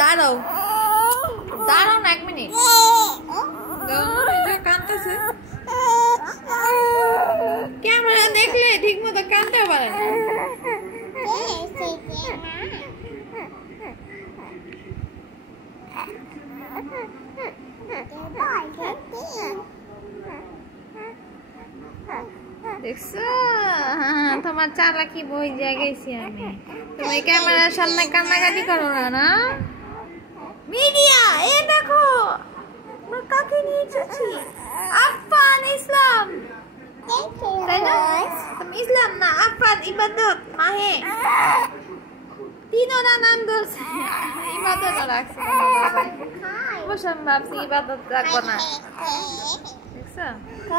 দাঁড়াও দাঁড়াও না 1 মিনিট কাঁদতেছে ক্যামেরা দেখলে ঠিক মতো কাঁদতে পারে না দেখছো তোমার চালাকি বই জায়গাইছি আমি তুমি ক্যামেরার সামনে কান্নাকাটি করো না মিডিয়া এ দেখো আমরা কাকে নিয়ে এসেছি আফফান ইসলাম তাই না তুমি ইসলাম না আফফান ইবাদত মাহে তিনটা নাম ধরছে ইবাদত রাখছে অবশ্য ভাবছি ইবাদত রাখবো না দেখছো